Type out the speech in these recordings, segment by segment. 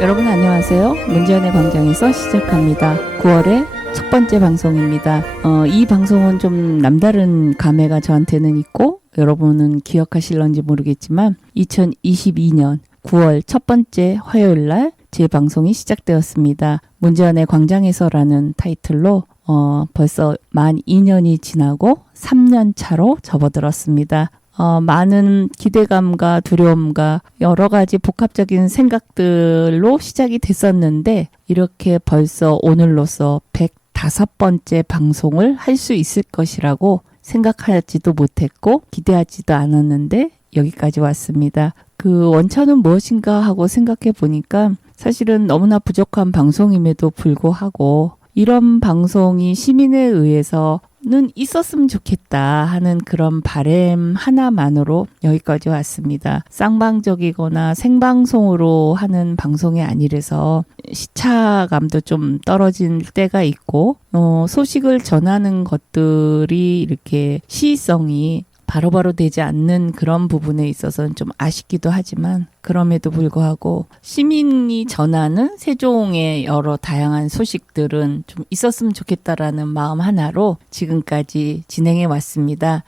여러분 안녕하세요. 문재현의 광장에서 시작합니다. 9월의 첫 번째 방송입니다. 이 방송은 좀 남다른 감회가 저한테는 있고 여러분은 기억하실런지 모르겠지만 2022년 9월 첫 번째 화요일 날 제 방송이 시작되었습니다. 문재현의 광장에서라는 타이틀로 벌써 만 2년이 지나고 3년 차로 접어들었습니다. 많은 기대감과 두려움과 여러 가지 복합적인 생각들로 시작이 됐었는데 이렇게 벌써 오늘로써 105번째 방송을 할 수 있을 것이라고 생각하지도 못했고 기대하지도 않았는데 여기까지 왔습니다. 그 원천은 무엇인가 하고 생각해 보니까 사실은 너무나 부족한 방송임에도 불구하고 이런 방송이 시민에 의해서는 있었으면 좋겠다 하는 그런 바람 하나만으로 여기까지 왔습니다. 쌍방적이거나 생방송으로 하는 방송이 아니라서 시차감도 좀 떨어질 때가 있고 소식을 전하는 것들이 이렇게 시의성이 바로바로 되지 않는 그런 부분에 있어서는 좀 아쉽기도 하지만 그럼에도 불구하고 시민이 전하는 세종의 여러 다양한 소식들은 좀 있었으면 좋겠다라는 마음 하나로 지금까지 진행해 왔습니다.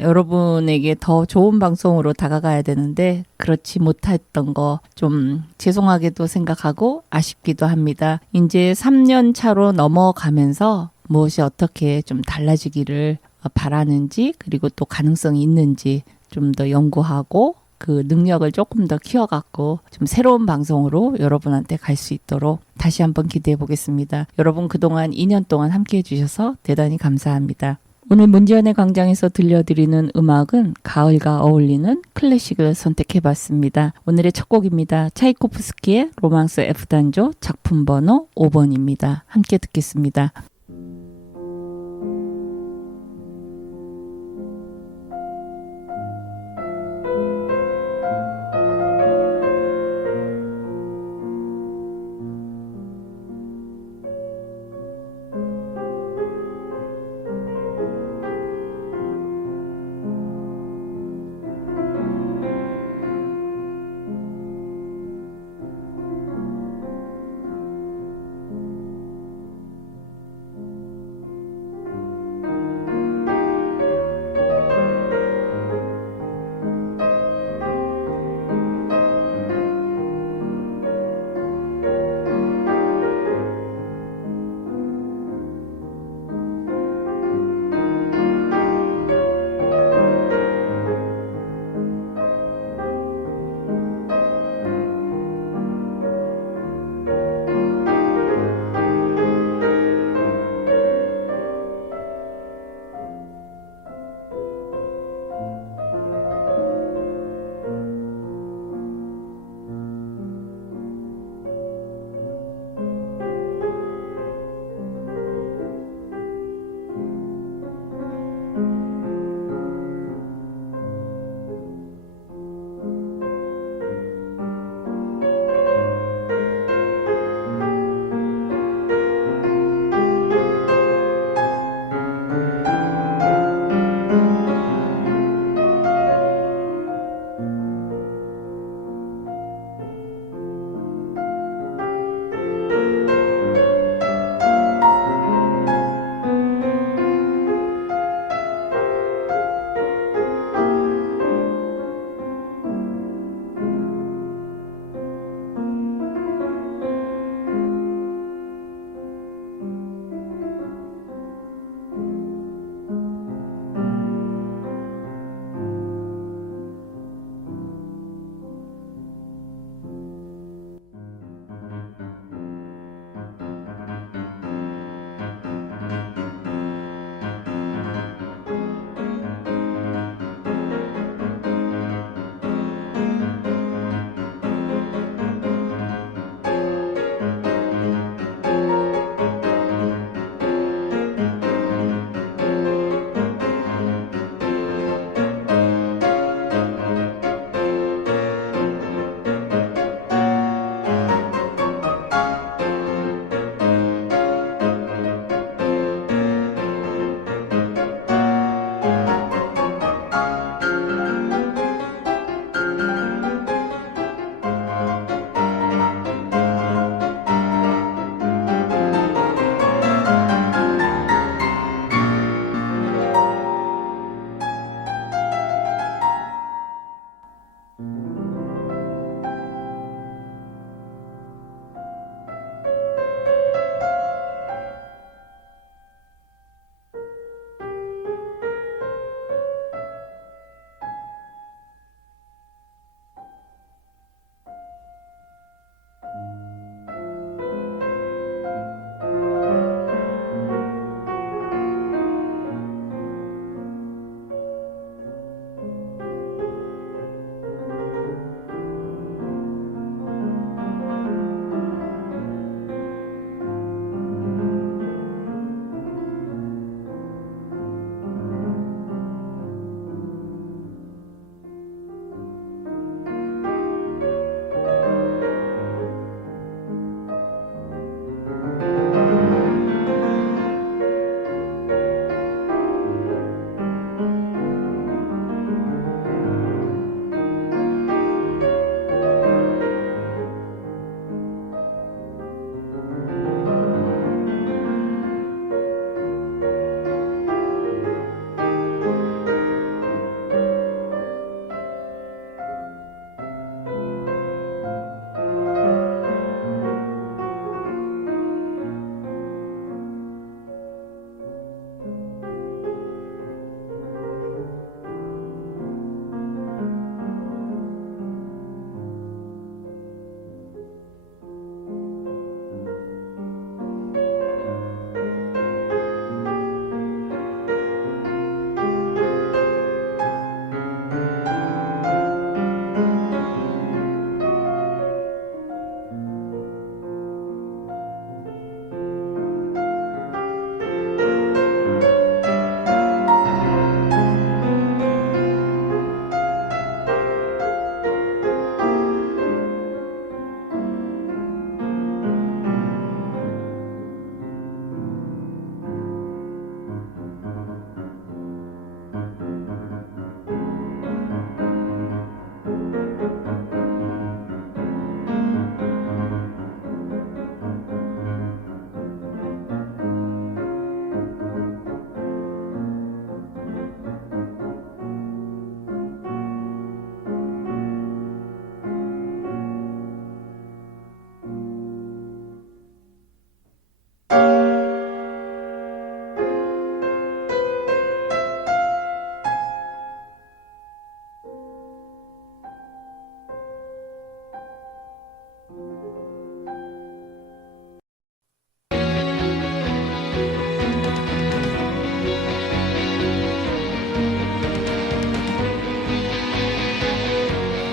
여러분에게 더 좋은 방송으로 다가가야 되는데 그렇지 못했던 거 좀 죄송하게도 생각하고 아쉽기도 합니다. 이제 3년 차로 넘어가면서 무엇이 어떻게 좀 달라지기를 바라는지 그리고 또 가능성이 있는지 좀 더 연구하고 그 능력을 조금 더 키워갖고 좀 새로운 방송으로 여러분한테 갈 수 있도록 다시 한번 기대해 보겠습니다. 여러분 그동안 2년 동안 함께 해주셔서 대단히 감사합니다. 오늘 문지연의 광장에서 들려드리는 음악은 가을과 어울리는 클래식을 선택해봤습니다. 오늘의 첫 곡입니다. 차이코프스키의 로망스 F단조 작품 번호 5번입니다. 함께 듣겠습니다.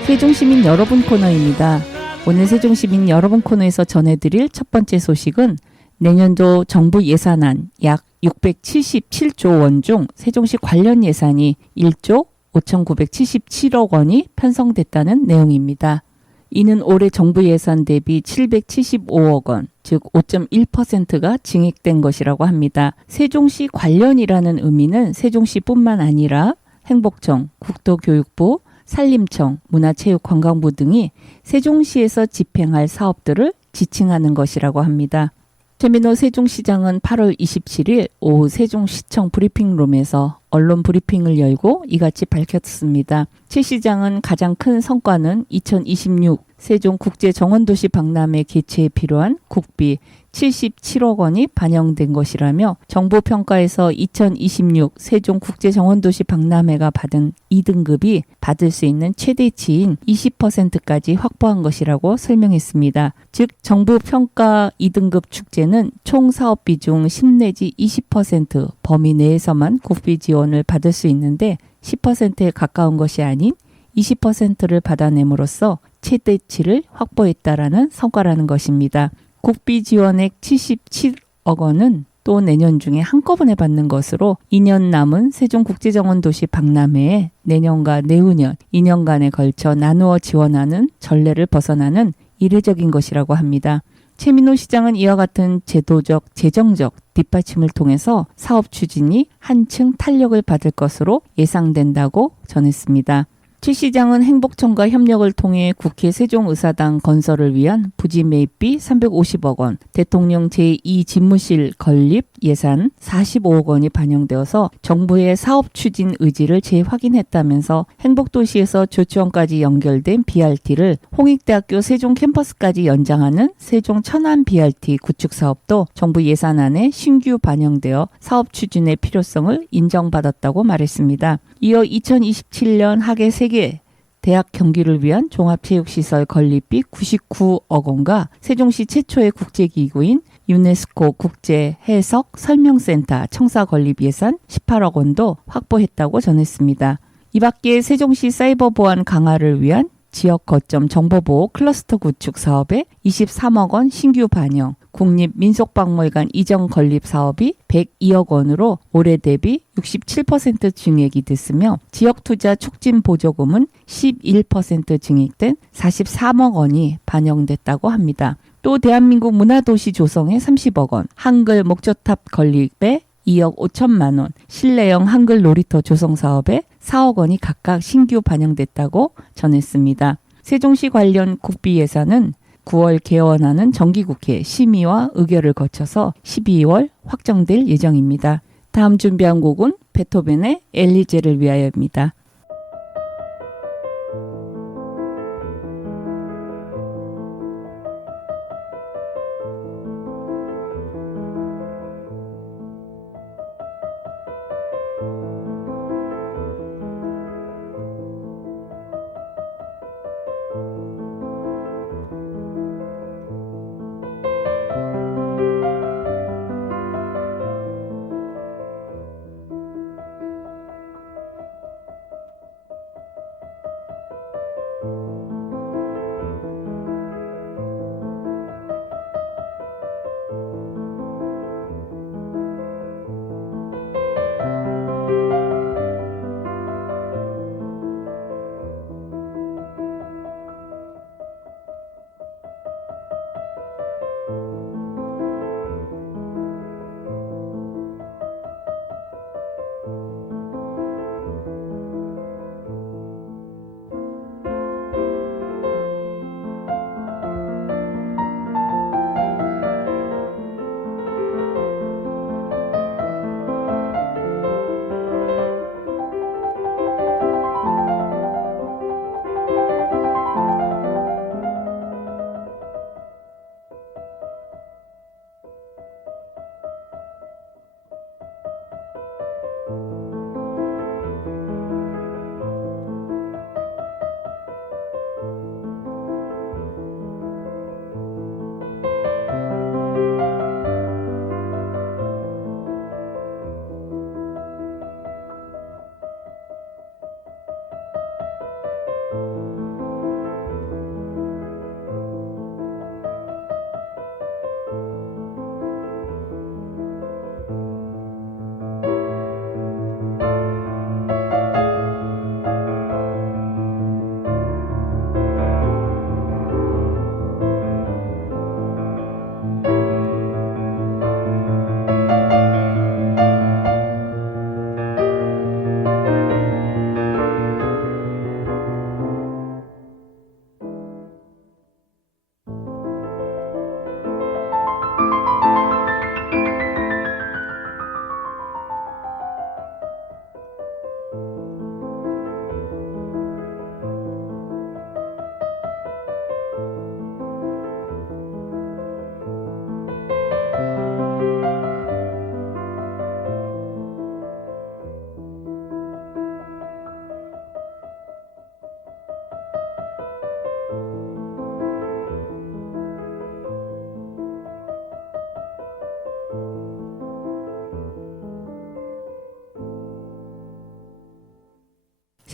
세종시민 여러분 코너입니다. 오늘 세종시민 여러분 코너에서 전해드릴 첫 번째 소식은 내년도 정부 예산안 약 677조 원 중 세종시 관련 예산이 1조 5,977억 원이 편성됐다는 내용입니다. 이는 올해 정부 예산 대비 775억 원, 즉 5.1%가 증액된 것이라고 합니다. 세종시 관련이라는 의미는 세종시뿐만 아니라 행복청, 국토교육부, 산림청, 문화체육관광부 등이 세종시에서 집행할 사업들을 지칭하는 것이라고 합니다. 최민호 세종시장은 8월 27일 오후 세종시청 브리핑룸에서 언론 브리핑을 열고 이같이 밝혔습니다. 최 시장은 가장 큰 성과는 2026 세종국제정원도시 박람회 개최에 필요한 국비 77억 원이 반영된 것이라며 정부 평가에서 2026 세종국제정원도시 박람회가 받은 2등급이 받을 수 있는 최대치인 20%까지 확보한 것이라고 설명했습니다. 즉 정부 평가 2등급 축제는 총 사업비 중 10 내지 20% 범위 내에서만 국비 지원을 받을 수 있는데 10%에 가까운 것이 아닌 20%를 받아냄으로써 최대치를 확보했다라는 성과라는 것입니다. 국비 지원액 77억 원은 또 내년 중에 한꺼번에 받는 것으로 2년 남은 세종국제정원도시 박람회에 내년과 내후년 2년간에 걸쳐 나누어 지원하는 전례를 벗어나는 이례적인 것이라고 합니다. 최민호 시장은 이와 같은 제도적, 재정적 뒷받침을 통해서 사업 추진이 한층 탄력을 받을 것으로 예상된다고 전했습니다. 최 시장은 행복청과 협력을 통해 국회 세종의사당 건설을 위한 부지 매입비 350억 원, 대통령 제2집무실 건립 예산 45억 원이 반영되어서 정부의 사업 추진 의지를 재확인했다면서 행복도시에서 조치원까지 연결된 BRT를 홍익대학교 세종 캠퍼스까지 연장하는 세종 천안 BRT 구축 사업도 정부 예산안에 신규 반영되어 사업 추진의 필요성을 인정받았다고 말했습니다. 이어 2027년 학예 세계 대학 경기를 위한 종합체육시설 건립비 99억 원과 세종시 최초의 국제기구인 유네스코 국제해석 설명센터 청사 건립 예산 18억 원도 확보했다고 전했습니다. 이 밖에 세종시 사이버 보안 강화를 위한 지역 거점 정보보호 클러스터 구축 사업에 23억 원 신규 반영, 국립민속박물관 이전 건립 사업이 102억 원으로 올해 대비 67% 증액이 됐으며 지역투자 촉진 보조금은 11% 증액된 43억 원이 반영됐다고 합니다. 또 대한민국 문화도시 조성에 30억 원, 한글 목조탑 건립에 2억 5천만 원, 실내형 한글 놀이터 조성 사업에 4억 원이 각각 신규 반영됐다고 전했습니다. 세종시 관련 국비 예산은 9월 개원하는 정기국회 심의와 의결을 거쳐서 12월 확정될 예정입니다. 다음 준비한 곡은 베토벤의 엘리제를 위하여입니다.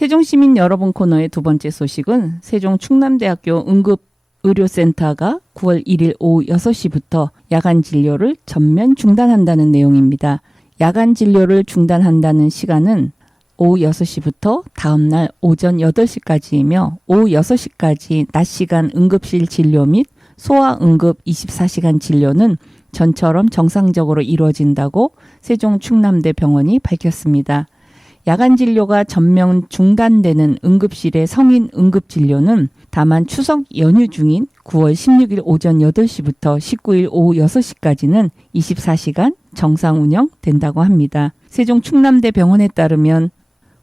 세종시민 여러분 코너의 두 번째 소식은 세종 충남대학교 응급의료센터가 9월 1일 오후 6시부터 야간 진료를 전면 중단한다는 내용입니다. 야간 진료를 중단한다는 시간은 오후 6시부터 다음날 오전 8시까지이며 오후 6시까지 낮 시간 응급실 진료 및 소아응급 24시간 진료는 전처럼 정상적으로 이루어진다고 세종 충남대병원이 밝혔습니다. 야간 진료가 전면 중단되는 응급실의 성인 응급진료는 다만 추석 연휴 중인 9월 16일 오전 8시부터 19일 오후 6시까지는 24시간 정상 운영된다고 합니다. 세종 충남대병원에 따르면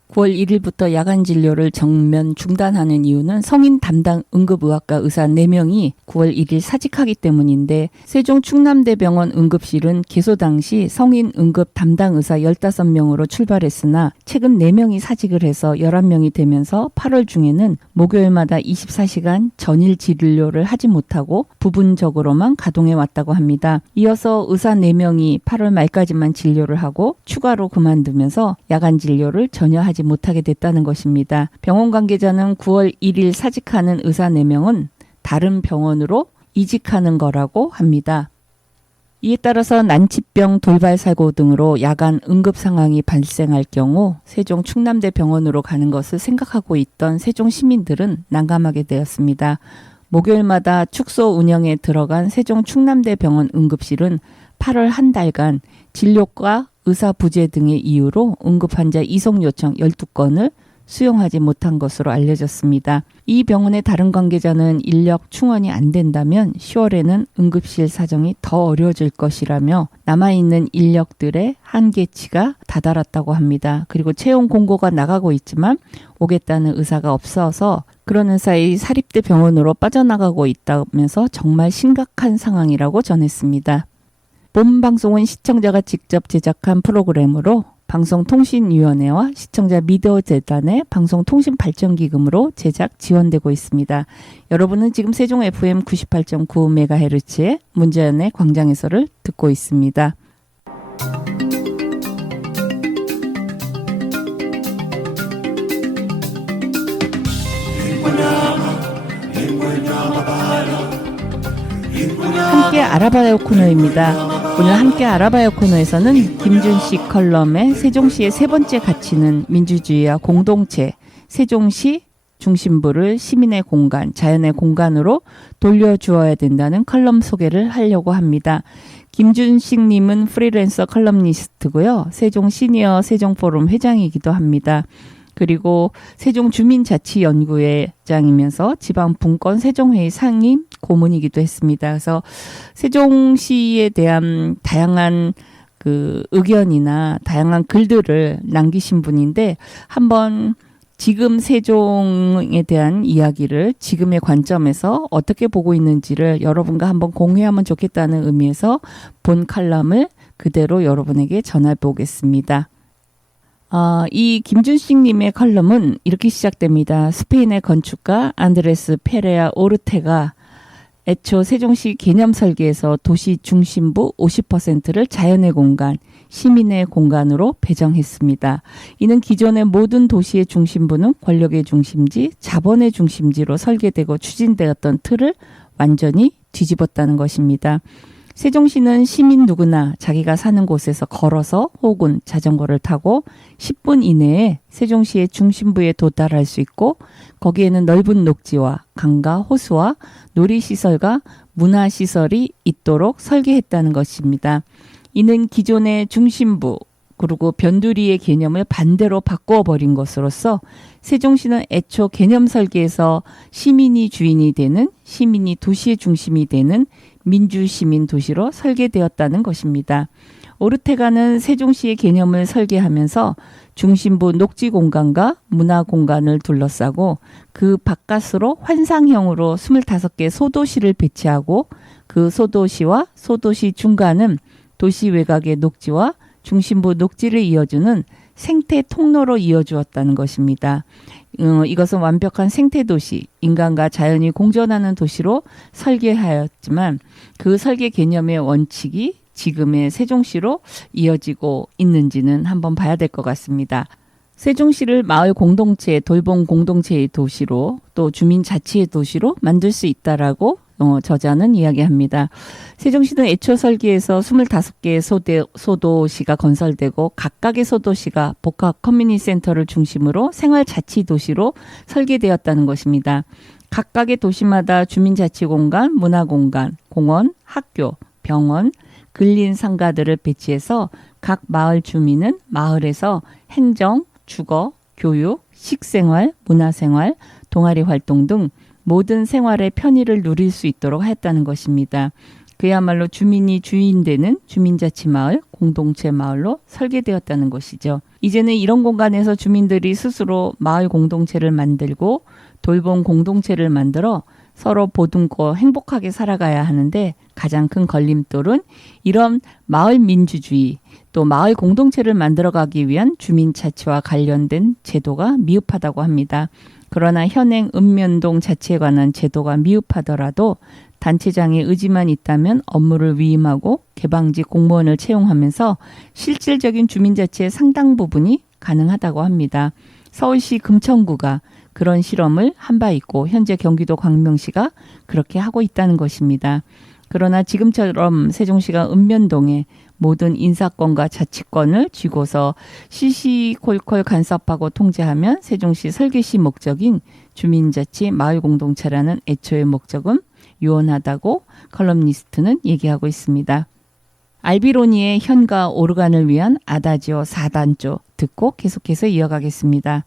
9월 1일부터 야간 진료를 전면 중단하는 이유는 성인 담당 응급의학과 의사 4명이 9월 1일 사직하기 때문인데 세종 충남대병원 응급실은 개소 당시 성인 응급 담당 의사 15명으로 출발했으나 최근 4명이 사직을 해서 11명이 되면서 8월 중에는 목요일마다 24시간 전일 진료를 하지 못하고 부분적으로만 가동해 왔다고 합니다. 이어서 의사 4명이 8월 말까지만 진료를 하고 추가로 그만두면서 야간 진료를 전혀 하지 못하게 됐다는 것입니다. 병원 관계자는 9월 1일 사직하는 의사 4명은 다른 병원으로 이직하는 거라고 합니다. 이에 따라서 난치병, 돌발 사고 등으로 야간 응급 상황이 발생할 경우 세종 충남대병원으로 가는 것을 생각하고 있던 세종 시민들은 난감하게 되었습니다. 목요일마다 축소 운영에 들어간 세종 충남대병원 응급실은 8월 한 달간 진료과 의사 부재 등의 이유로 응급환자 이송 요청 12건을 수용하지 못한 것으로 알려졌습니다. 이 병원의 다른 관계자는 인력 충원이 안 된다면 10월에는 응급실 사정이 더 어려워질 것이라며 남아있는 인력들의 한계치가 다다랐다고 합니다. 그리고 채용 공고가 나가고 있지만 오겠다는 의사가 없어서 그러는 사이 사립대 병원으로 빠져나가고 있다면서 정말 심각한 상황이라고 전했습니다. 본 방송은 시청자가 직접 제작한 프로그램으로 방송통신위원회와 시청자 미디어재단의 방송통신발전기금으로 제작 지원되고 있습니다. 여러분은 지금 세종 FM 98.9MHz의 문재연의 광장에서를 듣고 있습니다. 함께 알아봐요 코너입니다. 오늘 함께 알아봐요 코너에서는 김준식 컬럼의 세종시의 세 번째 가치는 민주주의와 공동체, 세종시 중심부를 시민의 공간, 자연의 공간으로 돌려주어야 된다는 컬럼 소개를 하려고 합니다. 김준식 님은 프리랜서 컬럼니스트고요. 세종 시니어 세종포럼 회장이기도 합니다. 그리고 세종주민자치연구회장이면서 지방분권 세종회의 상임 고문이기도 했습니다. 그래서 세종시에 대한 다양한 그 의견이나 다양한 글들을 남기신 분인데 한번 지금 세종에 대한 이야기를 지금의 관점에서 어떻게 보고 있는지를 여러분과 한번 공유하면 좋겠다는 의미에서 본 칼럼을 그대로 여러분에게 전해 보겠습니다. 이 김준식 님의 컬럼은 이렇게 시작됩니다. 스페인의 건축가 안드레스 페레아 오르테가 애초 세종시 개념 설계에서 도시 중심부 50%를 자연의 공간, 시민의 공간으로 배정했습니다. 이는 기존의 모든 도시의 중심부는 권력의 중심지, 자본의 중심지로 설계되고 추진되었던 틀을 완전히 뒤집었다는 것입니다. 세종시는 시민 누구나 자기가 사는 곳에서 걸어서 혹은 자전거를 타고 10분 이내에 세종시의 중심부에 도달할 수 있고 거기에는 넓은 녹지와 강과 호수와 놀이시설과 문화시설이 있도록 설계했다는 것입니다. 이는 기존의 중심부 그리고 변두리의 개념을 반대로 바꿔버린 것으로서 세종시는 애초 개념 설계에서 시민이 주인이 되는 시민이 도시의 중심이 되는 민주시민 도시로 설계되었다는 것입니다. 오르테가는 세종시의 개념을 설계하면서 중심부 녹지 공간과 문화 공간을 둘러싸고 그 바깥으로 환상형으로 25개 소도시를 배치하고 그 소도시와 소도시 중간은 도시 외곽의 녹지와 중심부 녹지를 이어주는 생태 통로로 이어주었다는 것입니다. 이것은 완벽한 생태 도시, 인간과 자연이 공존하는 도시로 설계하였지만 그 설계 개념의 원칙이 지금의 세종시로 이어지고 있는지는 한번 봐야 될 것 같습니다. 세종시를 마을 공동체, 돌봄 공동체의 도시로 또 주민자치의 도시로 만들 수 있다라고 저자는 이야기합니다. 세종시는 애초 설계에서 25개의 소도시가 건설되고 각각의 소도시가 복합 커뮤니티 센터를 중심으로 생활자치도시로 설계되었다는 것입니다. 각각의 도시마다 주민자치공간, 문화공간, 공원, 학교, 병원, 근린 상가들을 배치해서 각 마을 주민은 마을에서 행정, 주거, 교육, 식생활, 문화생활, 동아리 활동 등 모든 생활의 편의를 누릴 수 있도록 했다는 것입니다. 그야말로 주민이 주인되는 주민자치마을, 공동체 마을로 설계되었다는 것이죠. 이제는 이런 공간에서 주민들이 스스로 마을 공동체를 만들고 돌봄 공동체를 만들어 서로 보듬고 행복하게 살아가야 하는데 가장 큰 걸림돌은 이런 마을 민주주의 또 마을 공동체를 만들어가기 위한 주민자치와 관련된 제도가 미흡하다고 합니다. 그러나 현행 읍면동 자치에 관한 제도가 미흡하더라도 단체장의 의지만 있다면 업무를 위임하고 개방지 공무원을 채용하면서 실질적인 주민자치의 상당 부분이 가능하다고 합니다. 서울시 금천구가 그런 실험을 한 바 있고 현재 경기도 광명시가 그렇게 하고 있다는 것입니다. 그러나 지금처럼 세종시가 읍면동에 모든 인사권과 자치권을 쥐고서 시시콜콜 간섭하고 통제하면 세종시 설계시 목적인 주민자치 마을공동체라는 애초의 목적은 유언하다고 컬럼니스트는 얘기하고 있습니다. 알비로니의 현과 오르간을 위한 아다지오 4단조 듣고 계속해서 이어가겠습니다.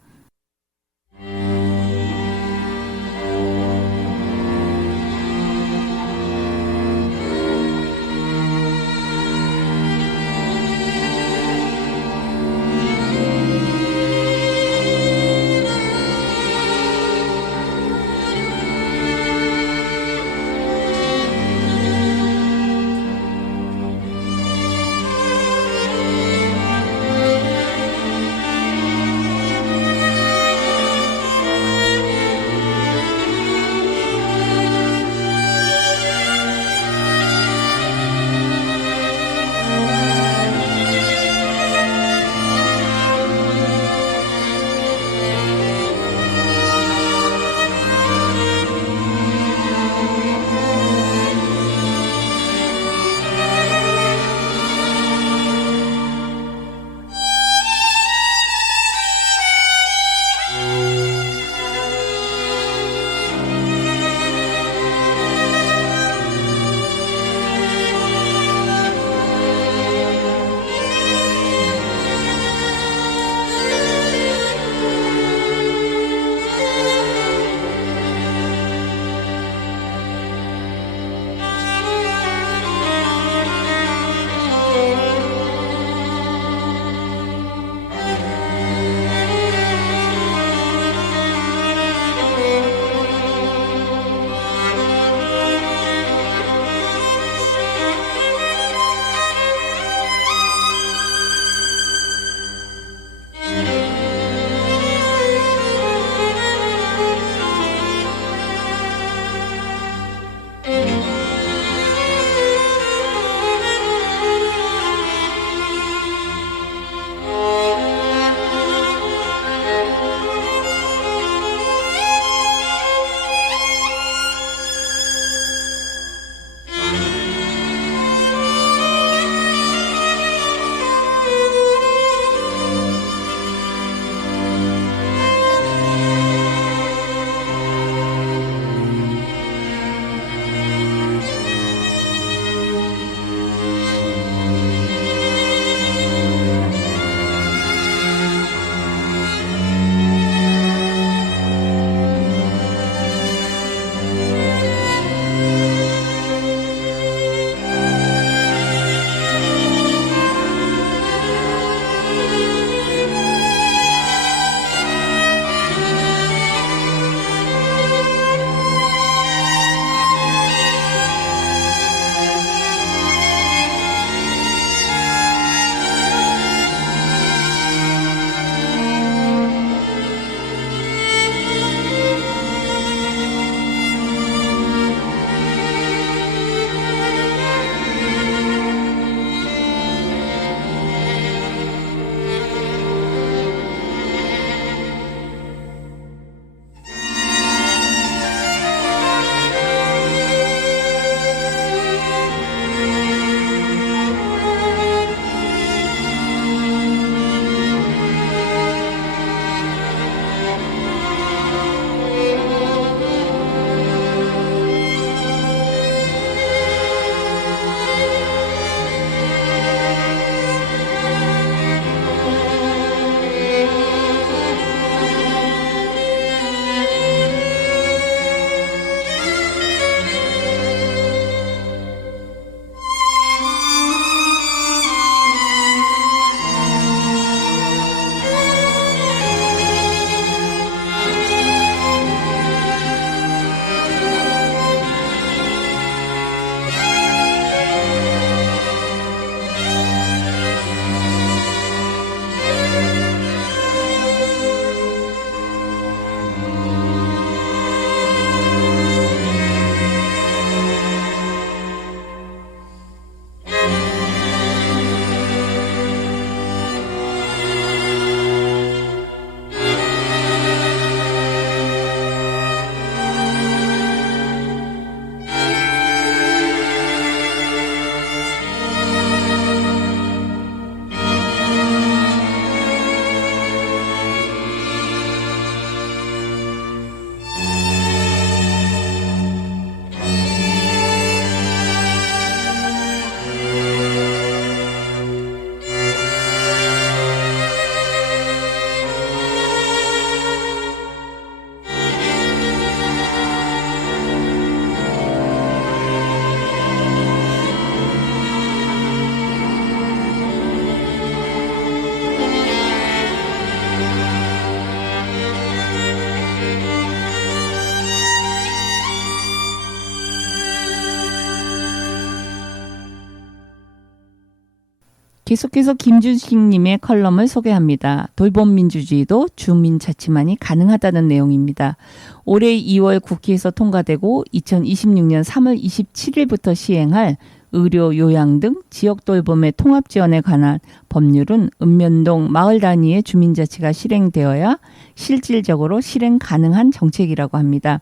계속해서 김준식님의 컬럼을 소개합니다. 돌봄민주주의도 주민자치만이 가능하다는 내용입니다. 올해 2월 국회에서 통과되고 2026년 3월 27일부터 시행할 의료, 요양 등 지역 돌봄의 통합 지원에 관한 법률은 읍면동 마을 단위의 주민자치가 실행되어야 실질적으로 실행 가능한 정책이라고 합니다.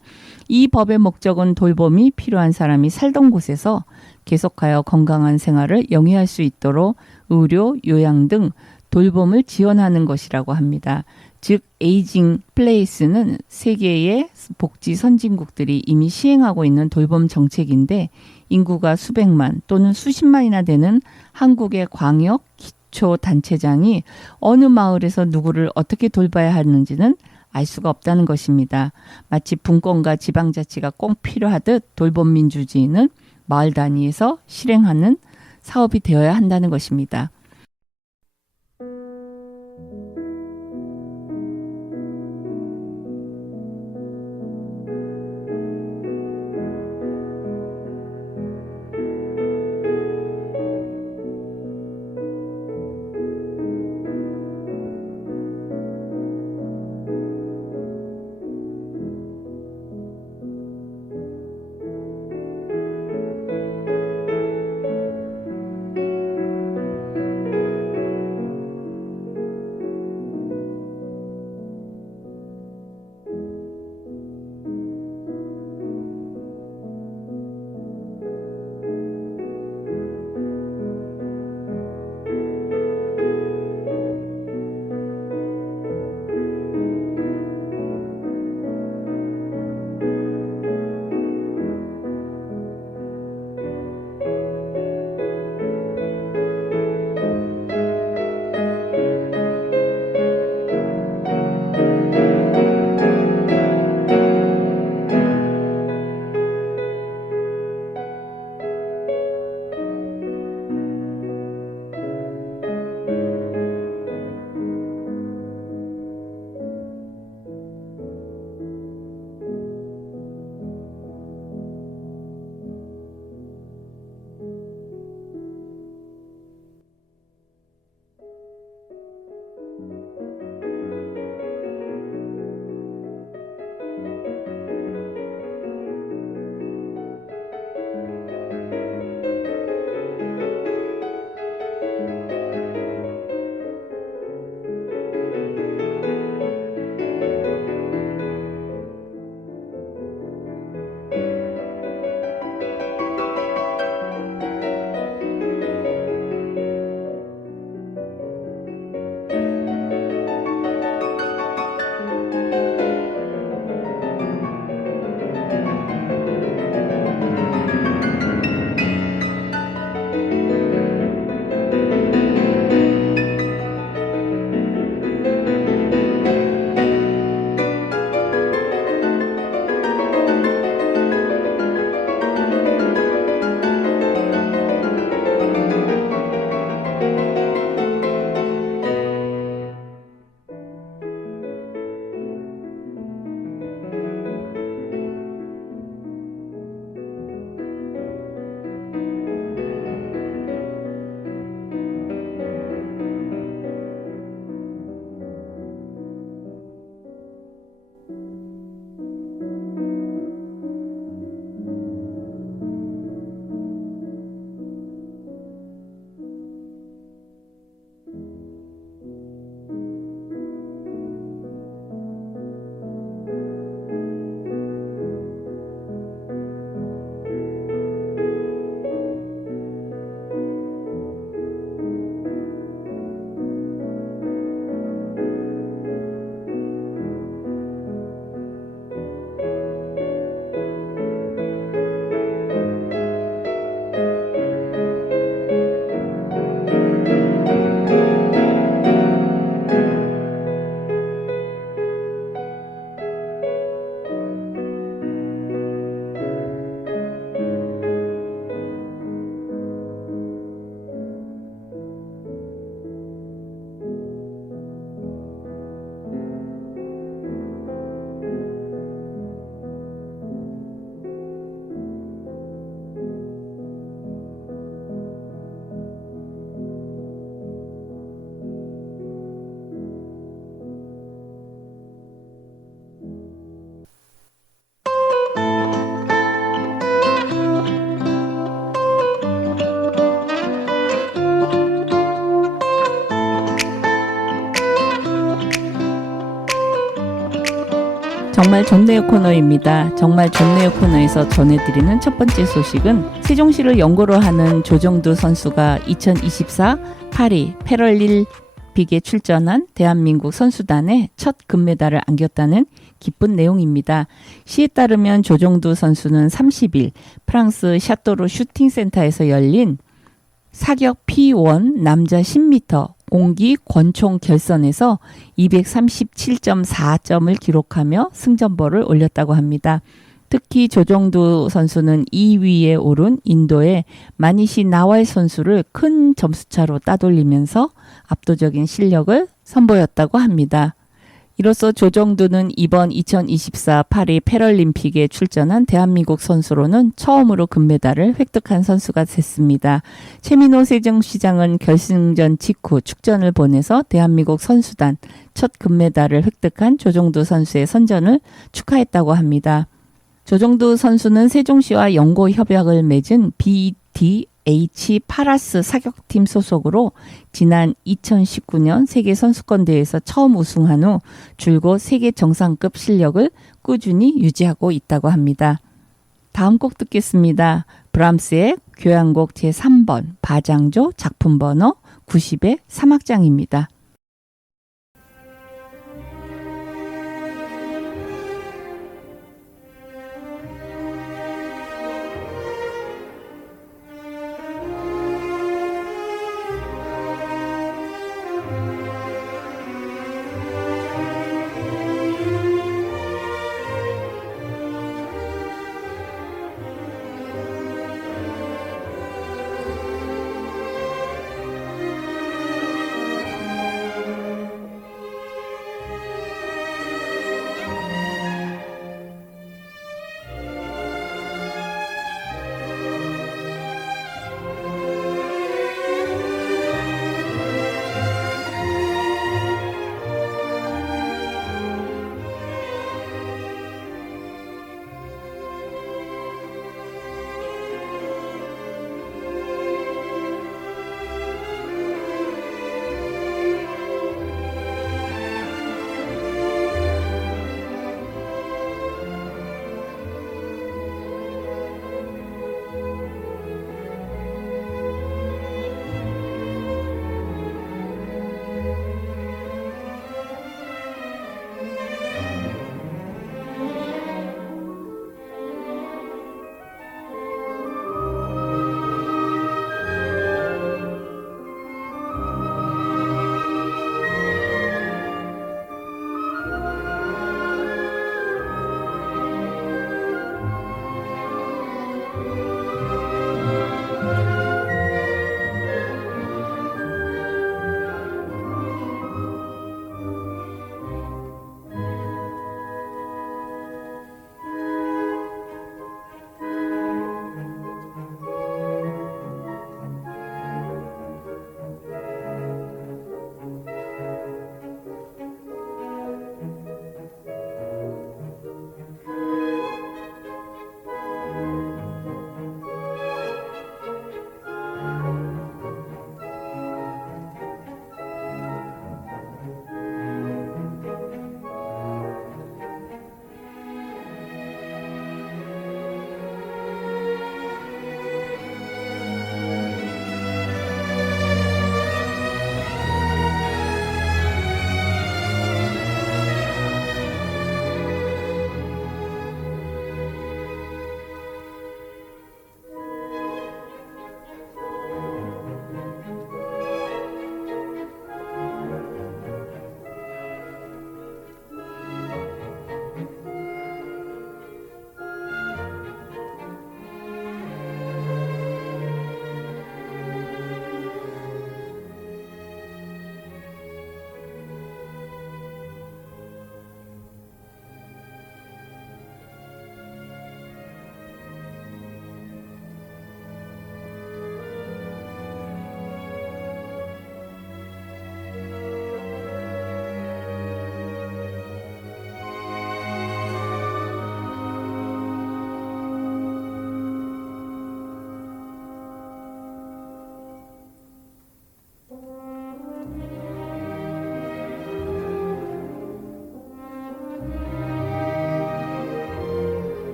이 법의 목적은 돌봄이 필요한 사람이 살던 곳에서 계속하여 건강한 생활을 영위할 수 있도록 의료, 요양 등 돌봄을 지원하는 것이라고 합니다. 즉 에이징 플레이스는 세계의 복지 선진국들이 이미 시행하고 있는 돌봄 정책인데 인구가 수백만 또는 수십만이나 되는 한국의 광역 기초단체장이 어느 마을에서 누구를 어떻게 돌봐야 하는지는 알 수가 없다는 것입니다. 마치 분권과 지방자치가 꼭 필요하듯 돌봄민주주의는 마을 단위에서 실행하는 사업이 되어야 한다는 것입니다. 정말 좋네요 코너입니다. 정말 좋네요 코너에서 전해드리는 첫 번째 소식은 세종시를 연고로 하는 조정두 선수가 2024 파리 패럴림픽에 출전한 대한민국 선수단에 첫 금메달을 안겼다는 기쁜 내용입니다. 시에 따르면 조정두 선수는 30일 프랑스 샤또르 슈팅센터에서 열린 사격 P1 남자 10m 공기 권총 결선에서 237.4점을 기록하며 승전보를 올렸다고 합니다. 특히 조정두 선수는 2위에 오른 인도의 마니시 나왈 선수를 큰 점수차로 따돌리면서 압도적인 실력을 선보였다고 합니다. 이로써 조정두는 이번 2024 파리 패럴림픽에 출전한 대한민국 선수로는 처음으로 금메달을 획득한 선수가 됐습니다. 최민호 세종시장은 결승전 직후 축전을 보내서 대한민국 선수단 첫 금메달을 획득한 조정두 선수의 선전을 축하했다고 합니다. 조정두 선수는 세종시와 연고 협약을 맺은 BDH 파라스 사격팀 소속으로 지난 2019년 세계선수권대회에서 처음 우승한 후 줄곧 세계 정상급 실력을 꾸준히 유지하고 있다고 합니다. 다음 곡 듣겠습니다. 브람스의 교향곡 제3번 바장조 작품 번호 90의 3악장입니다.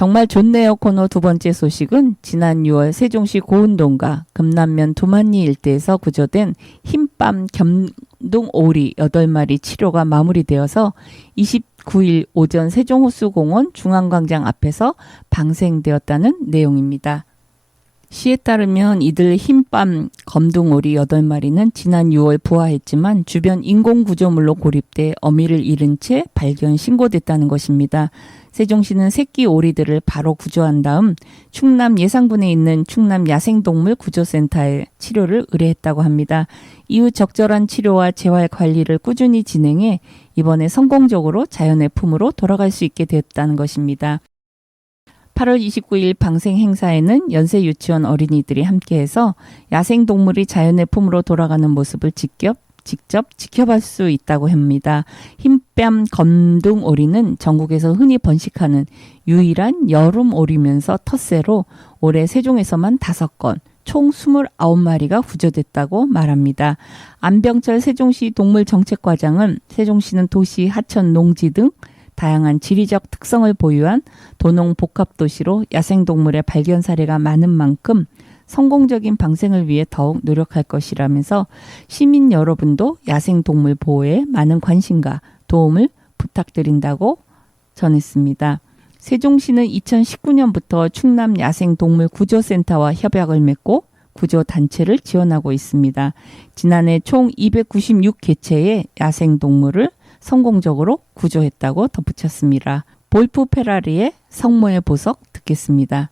정말 좋네요 코너 두 번째 소식은 지난 6월 세종시 고운동과 금남면 두만리 일대에서 구조된 흰밤 겸둥오리 8마리 치료가 마무리되어서 29일 오전 세종호수공원 중앙광장 앞에서 방생되었다는 내용입니다. 시에 따르면 이들 흰밤 검둥오리 8마리는 지난 6월 부화했지만 주변 인공구조물로 고립돼 어미를 잃은 채 발견 신고됐다는 것입니다. 세종시는 새끼 오리들을 바로 구조한 다음 충남 예상군에 있는 충남 야생동물 구조센터에 치료를 의뢰했다고 합니다. 이후 적절한 치료와 재활 관리를 꾸준히 진행해 이번에 성공적으로 자연의 품으로 돌아갈 수 있게 됐다는 것입니다. 8월 29일 방생 행사에는 연세 유치원 어린이들이 함께해서 야생동물이 자연의 품으로 돌아가는 모습을 직접 지켜볼 수 있다고 합니다. 흰뺨 검둥오리는 전국에서 흔히 번식하는 유일한 여름 오리면서 텃새로 올해 세종에서만 5건, 총 29마리가 구조됐다고 말합니다. 안병철 세종시 동물정책과장은 세종시는 도시, 하천, 농지 등 다양한 지리적 특성을 보유한 도농복합도시로 야생동물의 발견 사례가 많은 만큼 성공적인 방생을 위해 더욱 노력할 것이라면서 시민 여러분도 야생동물 보호에 많은 관심과 도움을 부탁드린다고 전했습니다. 세종시는 2019년부터 충남 야생동물 구조센터와 협약을 맺고 구조단체를 지원하고 있습니다. 지난해 총 296개체의 야생동물을 성공적으로 구조했다고 덧붙였습니다. 볼프 페라리의 성모의 보석 듣겠습니다.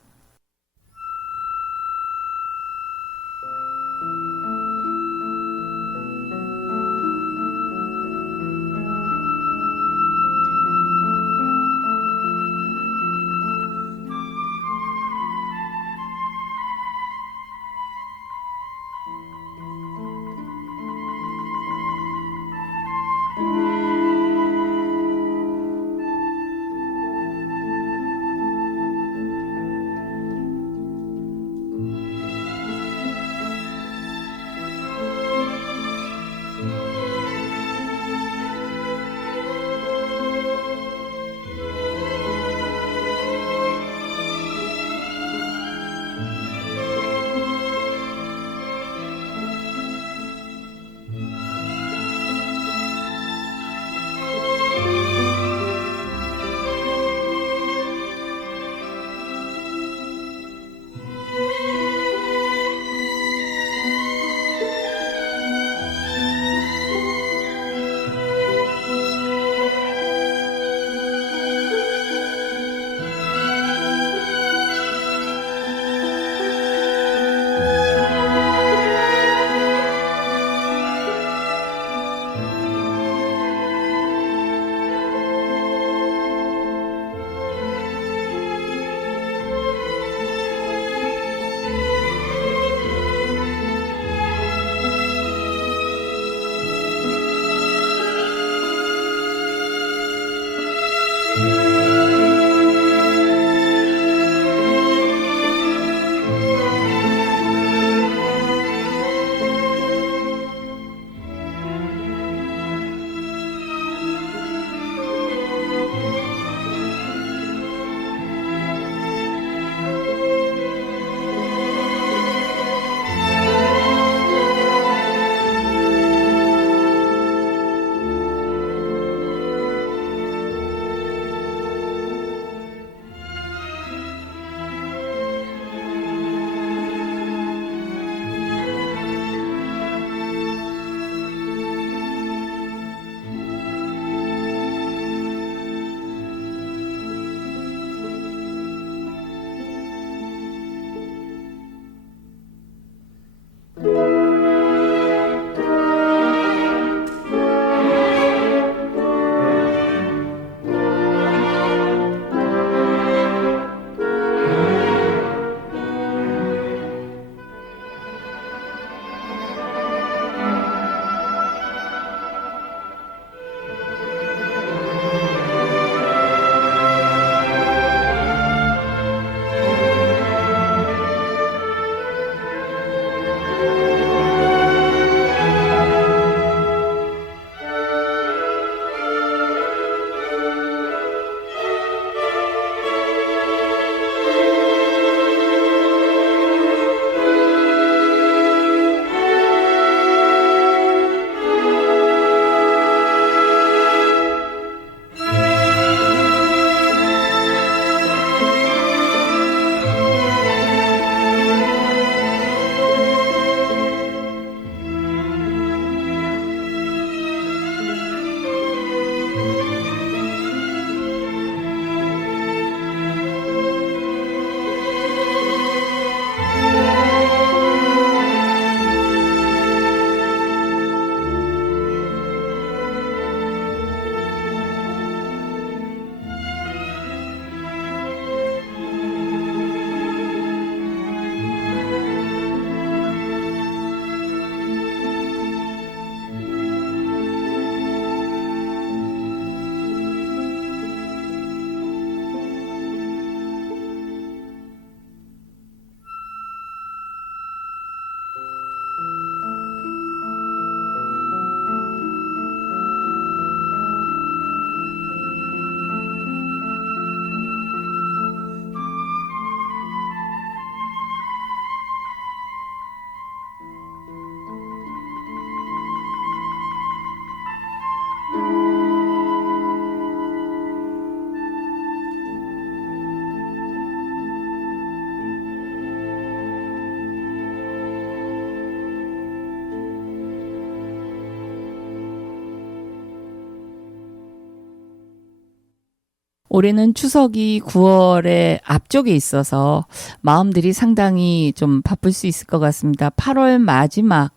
올해는 추석이 9월의 앞쪽에 있어서 마음들이 상당히 좀 바쁠 수 있을 것 같습니다. 8월 마지막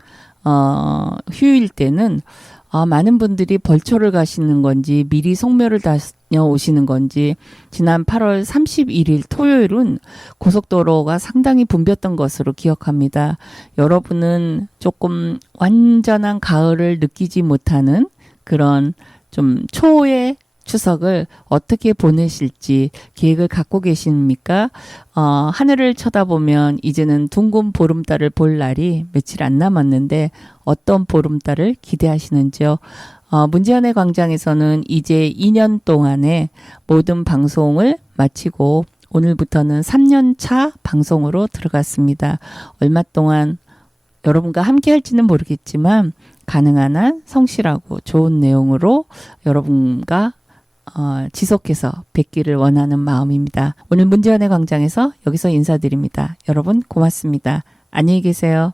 휴일 때는 많은 분들이 벌초를 가시는 건지 미리 송묘를 다녀오시는 건지 지난 8월 31일 토요일은 고속도로가 상당히 붐볐던 것으로 기억합니다. 여러분은 조금 완전한 가을을 느끼지 못하는 그런 좀 초의 추석을 어떻게 보내실지 계획을 갖고 계십니까? 하늘을 쳐다보면 이제는 둥근 보름달을 볼 날이 며칠 안 남았는데 어떤 보름달을 기대하시는지요? 문제연의 광장에서는 이제 2년 동안의 모든 방송을 마치고 오늘부터는 3년 차 방송으로 들어갔습니다. 얼마 동안 여러분과 함께 할지는 모르겠지만 가능한 한 성실하고 좋은 내용으로 여러분과 지속해서 뵙기를 원하는 마음입니다. 오늘 문제연의 광장에서 여기서 인사드립니다. 여러분 고맙습니다. 안녕히 계세요.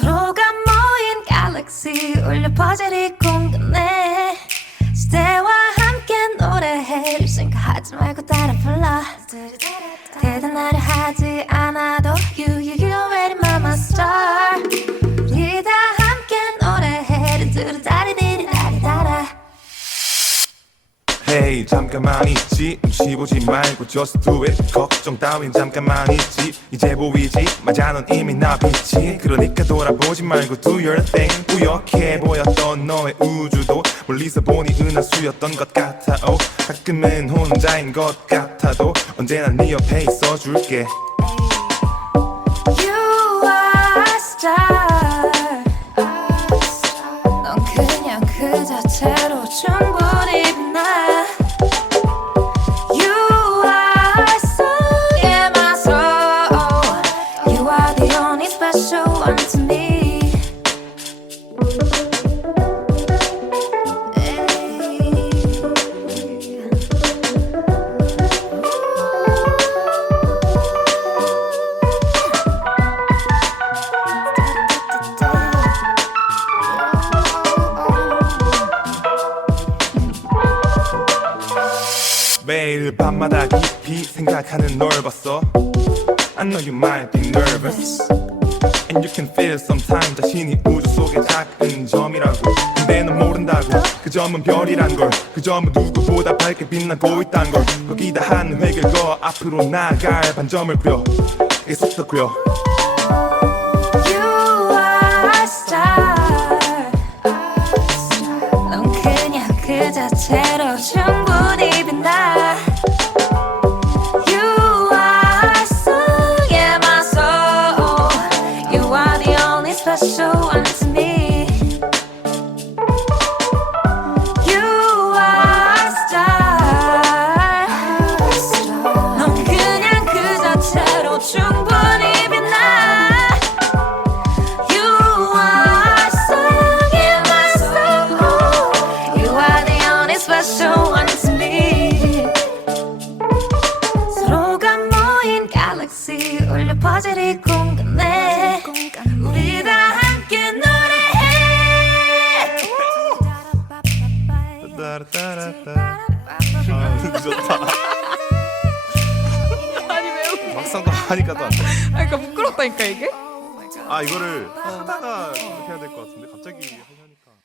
서로가 모인 갤럭시 울려 퍼즐이 궁금해 시대와 함께 노래해 생각하지 말고 따라 불러 대단하려 하지 않아도 You already my star 우리 다 함께 노래해 두루다리디리다리다라 Hey 잠깐만 있지 눈치 보지 말고 just do it 걱정 따윈 잠깐만 있지 이제 보이지 맞아 넌 이미 나 빛이 그러니까 돌아보지 말고 do your thing 뿌옇게 보였던 너의 우주도 멀리서 보니 은하수였던 것 같아 가끔은 혼자인 것 같아도 언제나 네 옆에 있어줄게 You are a star 넌 그냥 그 자체로 충분히 빛나 You are so in my soul You are the only special one to me 매일 밤마다 깊이 생각하는 널 봤어 I know you might be nervous And you can feel sometimes 자신이 우주 속의 작은 점이라고 근데 넌 모른다고 그 점은 별이란 걸그 점은 누구보다 밝게 빛나고 있단 걸 거기다 한 획을 그어 앞으로 나아갈 반점을 그려 계속 그려 You are a star 넌 그냥 그 자체로 충분히 빛나 You are so in my soul You are the only special one to me You are a star 넌 그냥 그 자체로 충분히 빛나 You are so in my soul You are the only special one to me 서로가 모인 갤럭시 울려 퍼즐이 궁금해 우리 다 함께 노래해 좋다 아니 왜 막상 또 하니까 또 안 돼. 그러니까 부끄럽다니까 이게? 아 이거를 하다가 이렇게 해야 될 것 같은데 갑자기